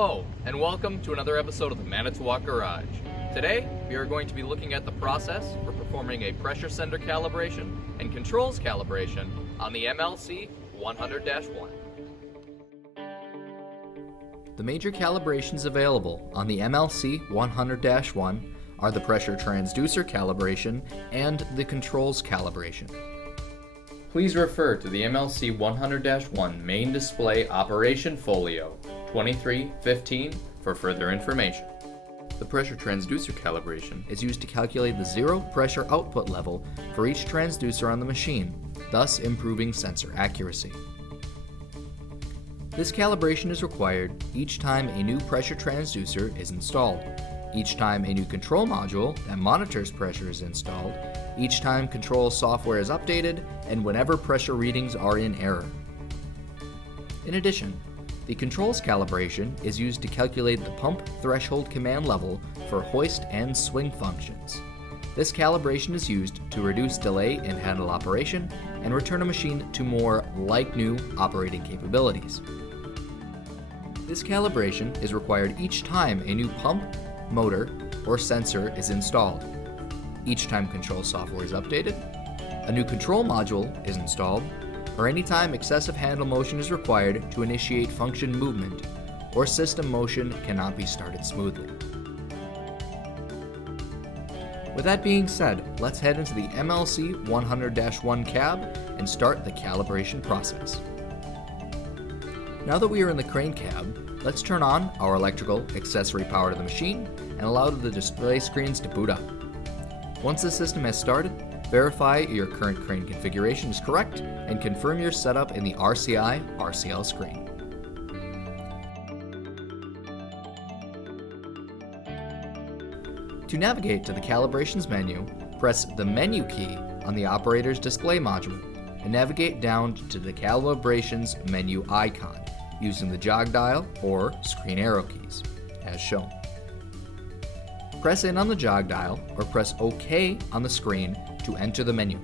Hello, and welcome to another episode of the Manitowoc Garage. Today, we are going to be looking at the process for performing a pressure sender calibration and controls calibration on the MLC100-1. The major calibrations available on the MLC100-1 are the pressure transducer calibration and the controls calibration. Please refer to the MLC100-1 main display operation folio 2315 for further information. The pressure transducer calibration is used to calculate the zero pressure output level for each transducer on the machine, thus improving sensor accuracy. This calibration is required each time a new pressure transducer is installed, each time a new control module that monitors pressure is installed, each time control software is updated, and whenever pressure readings are in error. In addition, the controls calibration is used to calculate the pump threshold command level for hoist and swing functions. This calibration is used to reduce delay in handle operation and return a machine to more like-new operating capabilities. This calibration is required each time a new pump, motor, or sensor is installed, each time control software is updated, a new control module is installed, or any time excessive handle motion is required to initiate function movement, or system motion cannot be started smoothly. With that being said, let's head into the MLC100-1 cab and start the calibration process. Now that we are in the crane cab, let's turn on our electrical accessory power to the machine and allow the display screens to boot up. Once the system has started, verify your current crane configuration is correct and confirm your setup in the RCI/RCL screen. To navigate to the calibrations menu, press the menu key on the operator's display module and navigate down to the calibrations menu icon using the jog dial or screen arrow keys, as shown. Press in on the jog dial or press OK on the screen to enter the menu.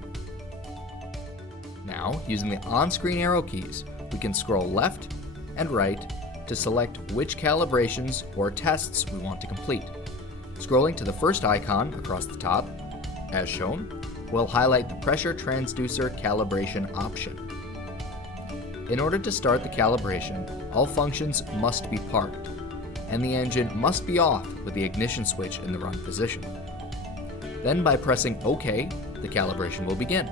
Now, using the on-screen arrow keys, we can scroll left and right to select which calibrations or tests we want to complete. Scrolling to the first icon across the top, as shown, will highlight the pressure transducer calibration option. In order to start the calibration, all functions must be parked, and the engine must be off with the ignition switch in the run position. Then by pressing OK, the calibration will begin.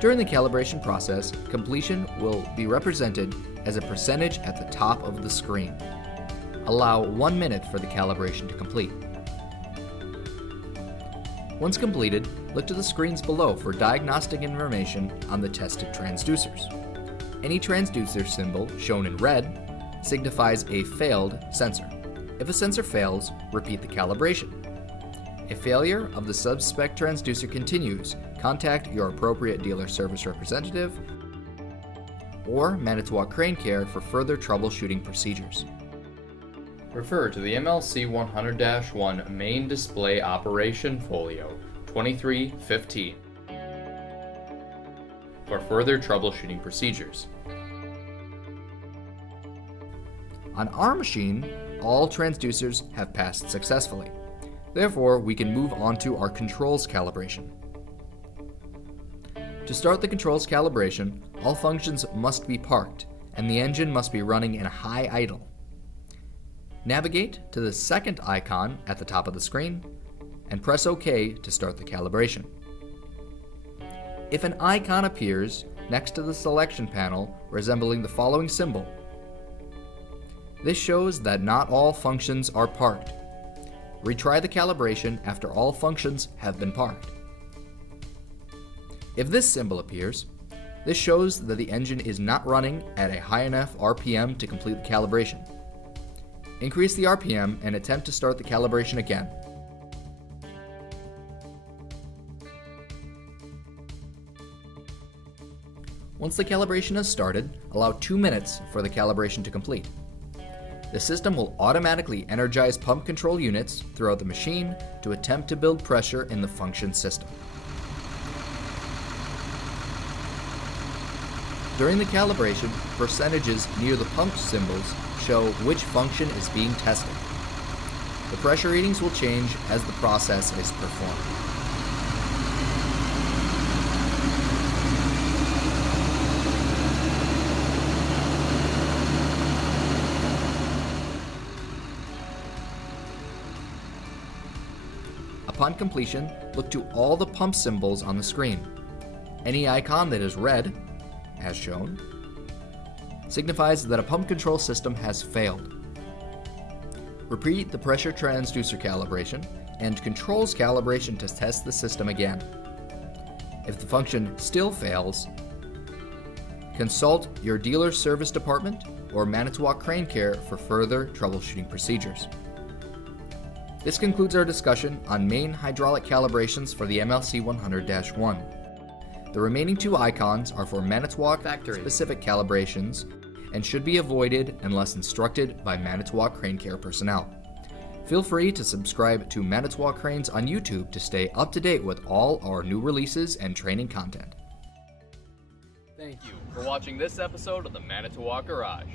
During the calibration process, completion will be represented as a percentage at the top of the screen. Allow 1 minute for the calibration to complete. Once completed, look to the screens below for diagnostic information on the tested transducers. Any transducer symbol shown in red signifies a failed sensor. If a sensor fails, repeat the calibration. If failure of the sub-spec transducer continues, contact your appropriate dealer service representative or Manitowoc Crane Care for further troubleshooting procedures. Refer to the MLC100-1 main display operation folio 2315 for further troubleshooting procedures. On our machine, all transducers have passed successfully. Therefore, we can move on to our controls calibration. To start the controls calibration, all functions must be parked and the engine must be running in high idle. Navigate to the second icon at the top of the screen and press OK to start the calibration. If an icon appears next to the selection panel resembling the following symbol, this shows that not all functions are parked. Retry the calibration after all functions have been parked. If this symbol appears, this shows that the engine is not running at a high enough RPM to complete the calibration. Increase the RPM and attempt to start the calibration again. Once the calibration has started, allow 2 minutes for the calibration to complete. The system will automatically energize pump control units throughout the machine to attempt to build pressure in the function system. During the calibration, percentages near the pump symbols show which function is being tested. The pressure readings will change as the process is performed. Upon completion, look to all the pump symbols on the screen. Any icon that is red, as shown, signifies that a pump control system has failed. Repeat the pressure transducer calibration and controls calibration to test the system again. If the function still fails, consult your dealer's service department or Manitowoc Crane Care for further troubleshooting procedures. This concludes our discussion on main hydraulic calibrations for the MLC100-1. The remaining two icons are for Manitowoc specific calibrations and should be avoided unless instructed by Manitowoc Crane Care personnel. Feel free to subscribe to Manitowoc Cranes on YouTube to stay up to date with all our new releases and training content. Thank you for watching this episode of the Manitowoc Garage.